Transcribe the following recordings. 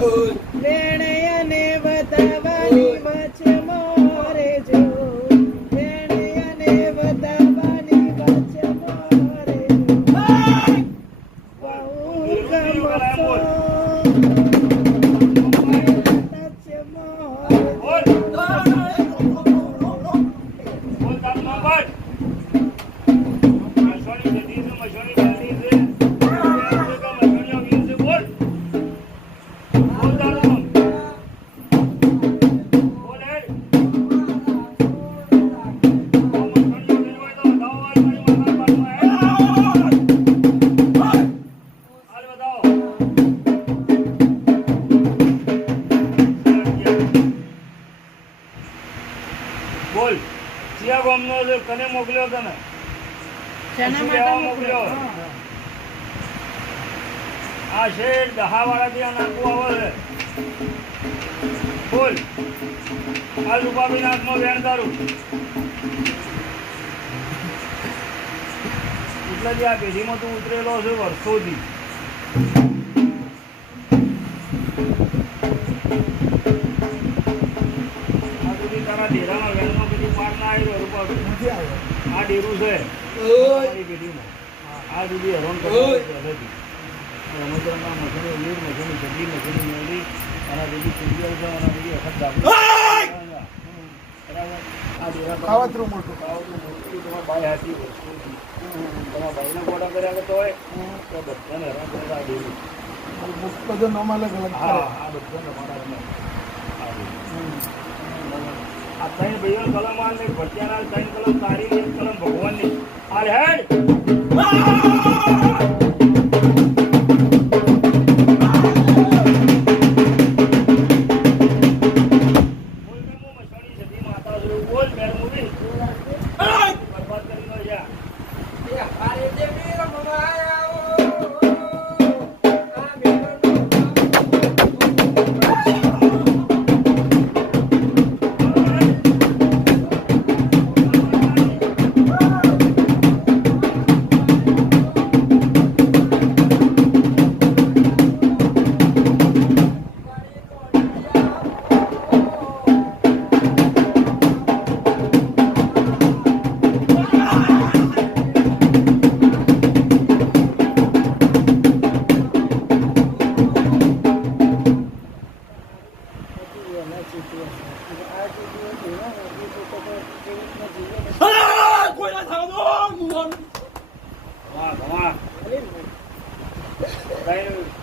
વેણે અને વધાવાની વચમાં રેજો વેણે અને વધાવાની વચમાં રેજો બહુ ગમશો બોલ ચિયા ગામનો કને મોકલ્યો તને મોકલ્યો આ શેઠ દહાવાળા થી નાખવું આવે બોલ આ રૂપાબી નાથમાં વેણ તારું એટલે જ આ પેઢીમાં તું ઉતરેલો છે વર્ષોથી તારા ડેરામાં વેણમાં કદી પાર ના આવ્યો રૂપાબી આ ડેરું છે પેઢીમાં આ સુધી હરણ પહેલેથી રમતના મશીનો વીર મશીની જલ્દી મશીની મેળવી અને બીજી સિરિયલ છે અને બીજી વખત ખાવતરું મોટું તમારા ભાઈ હાથી તમારા ભાઈને ગોળા કર્યા કરતો હોય તો બધાને હેરાન કરે આ ડેરી બધો નોમ અલગ અલગ હા આ બધા તમારા આ ત્રણ ભાઈઓ કલમ આલ ને ભટિયાના ત્રણ કલમ તારી એક કલમ ભગવાનની આ હેડ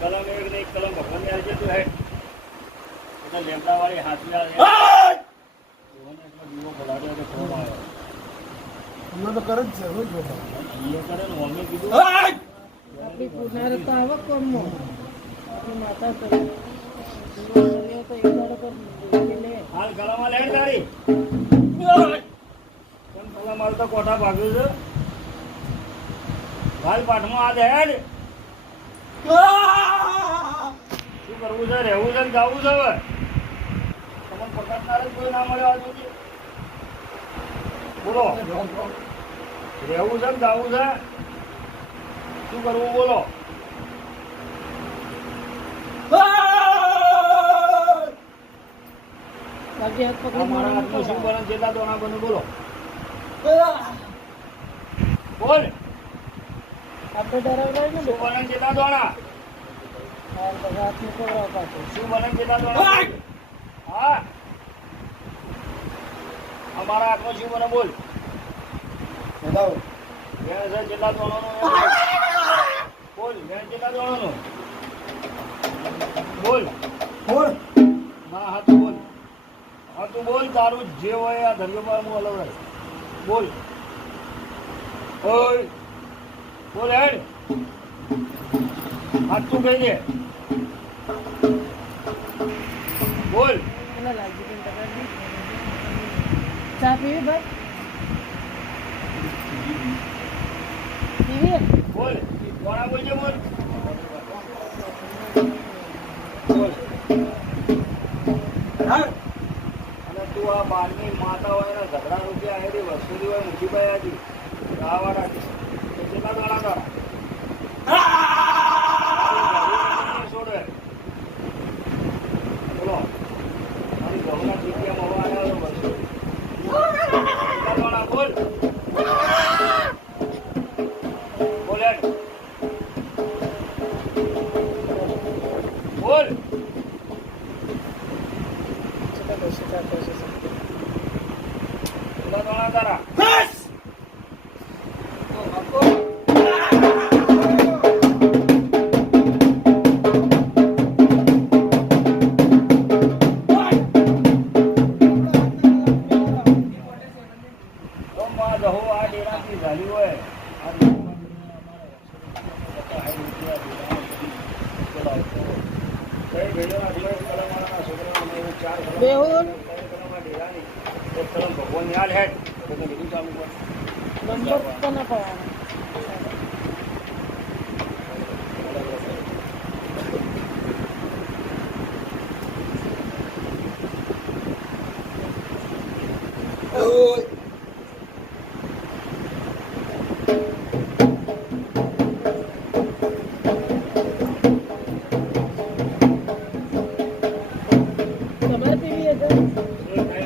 કલમ એક ને એક કલમ ભગવાન ને આવજે તું હેડ એટલે લેમડા વાળી હાથી આવે દીવો બોલાડ્યો તો ફોન આવ્યો દીવો તો કરે જ છે રોજ દીવો કરે ને મમ્મી કીધું આપણી પુનાર તો આવો કોમો માતા તો હાલ ગળામાં લેડ તારી કેમ પેલા મારે તો કોઠા ભાગ્યું છે હાલ પાઠમાં આ હેડ શું કરવું છે રહેવું છે જવું છે હવે તમને પકડનાર કોઈ ના મળે આજ સુધી બોલો રહેવું છે જવું છે શું કરવું બોલો મારા હાથમાં શું બને જેટલા દોણા બને બોલો બોલ આપણે ડરાવડાય ને શું બને જેટલા દોણા શું બને જેટલા દોણા હા અમારા હાથમાં શું બને બોલ જેટલા દોણાનો બોલ જેટલા દોણાનો બોલ બોલ ના હા તું બોલ હા તું બોલ તારું જે હોય આ ધર્યો હું અલગ રહે બોલ ઓય બોલ હેડ હાથ તું કહી દે બોલ ચા પીવી ભાઈ પીવી બોલ કોણા બોલજે બોલ બોલ અને તું આ બારની માતા હોય ને ઝઘડા રૂપિયા આવેલી વસ્તુની હોય મુઠીભાઈ આજી આવા રાખી કેટલા દોડા તારા છોડે બોલ તારા બેહુલ ભગવાન યાદ હેડ ચાલુ નંબર કોના પાવાનો તમારે પીવી છે તમારે પીવી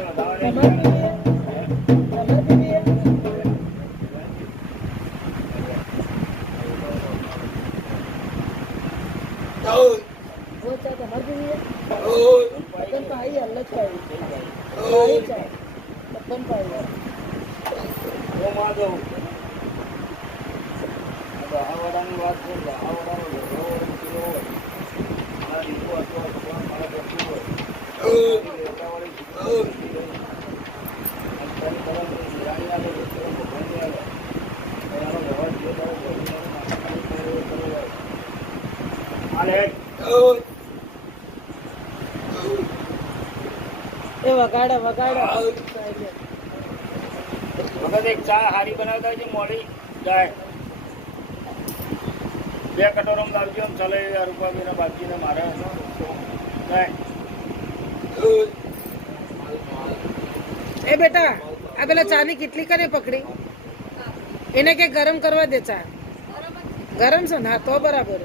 તમારે પીવી वो चाय તમારે પીવી છે બતન પાઈ અલ્લગ પાઈ પાઈ ચાય બતન પાઈ ઓ માધવ દહાવાડાની વાત છે દહાવાડાનો કિલો હોય આ રીતો અથવા ભગવાન મારા બેઠું હોય એ વગાડે વગાડે વખત એક ચા હારી બનાવતા હોય છે મોડી જાય 2 કટોરમ લાવજો આમ ચાલે રૂપાબીના બાપજીને મારે જાય એ બેટા આ પેલા ચાની કેટલી કરે પકડી એને કે ગરમ કરવા દે ચા ગરમ છે ને હા તો બરાબર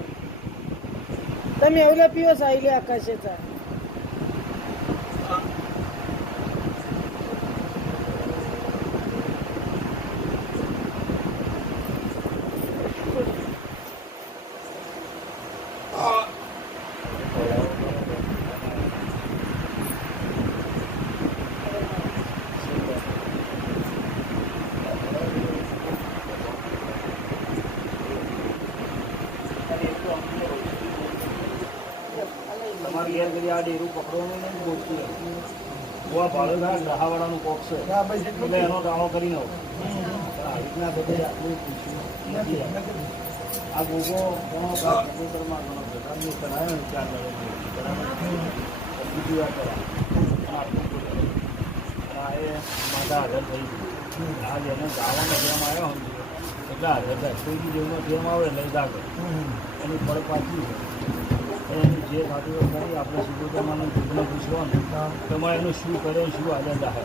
તમે એવું પીવો સાઈલે આકાશે ચા તમારી ઘેર કરી આ ડેરું પકડવાનું નહીં બોલતી ગોવા ભાડો થાય દહાવાળાનું કોક છે એટલે એનો દાણો કરી નાખો આ રીતના બધે આપણે પૂછ્યું નથી આ ગોગો ઘણો કબૂતરમાં ઘણો પ્રકારની કરાયો ને 4 બીજી વાર કરા આ એ માદા હાજર થઈ ગઈ આ જેને ગાવાનો જેમ આવ્યો એટલે હાજર થાય કોઈ જેવનો જેમ આવે લઈ દાખલ એની ફળ પાછી એનું જે થતું હોય કરી આપણે સુગોતમાનું દૂધને પૂછવાનું તમારે એનું શું કરે શું હાજર જાય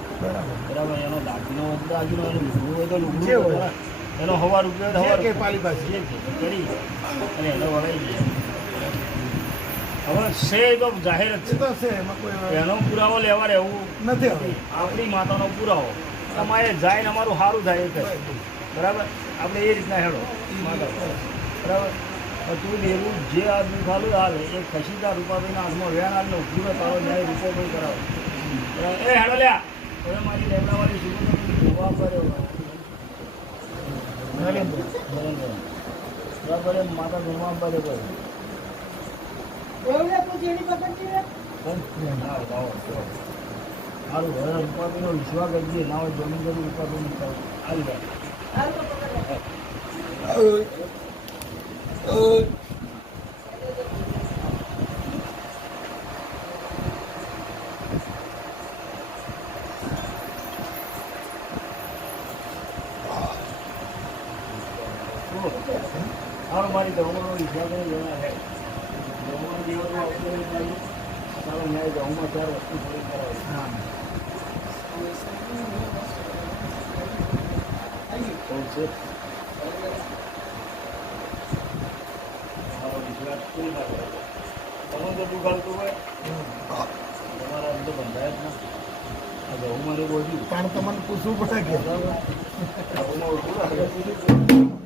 બરાબર એનો દાગીનો એનું લુગડું હોય તો લુગડું એનો હવા ઉપયોગ હવા પાલી પાસે કરી અને એને વળાઈ દઈએ હવે છે તો જાહેર જ છે એનો પુરાવો લેવા રહેવું નથી આપણી માતાનો પુરાવો તમારે જાય ને અમારું સારું થાય એ બરાબર આપણે એ રીતના હેડો બરાબર તું એવું જે આ દુઃખ હાલું હાલે એ ખસીદા રૂપાભાઈના હાથમાં વેણ હાલનો પૂરો તારો ન્યાય રૂપાભાઈ કરાવો એ હેડો લ્યા હવે મારી લેવડાવાળી સુગંધ જોવા કર્યો બરાબર એમ માતા જમવા પડે સારું હવે રૂપાભાઈનો વિશ્વાસ કરીએ ના હોય જમીન જમીન રૂપાભાઈ આવી જાય હાલ મારી ગૌનો વિશ્વાસ જણા છે ગૌનો દિવસનો અવસર ચાલો ન્યાય ગૌમાં 4 વસ્તુ થોડી કરાવે વિશ્વાસ કોઈ ના કરે તમે બધું કરતું હોય તમારા અંદર બંધાય જ ના આ ગૌ મારે બોલ્યું પણ તમને પૂછવું પડે કે ગૌમાં ઓળખું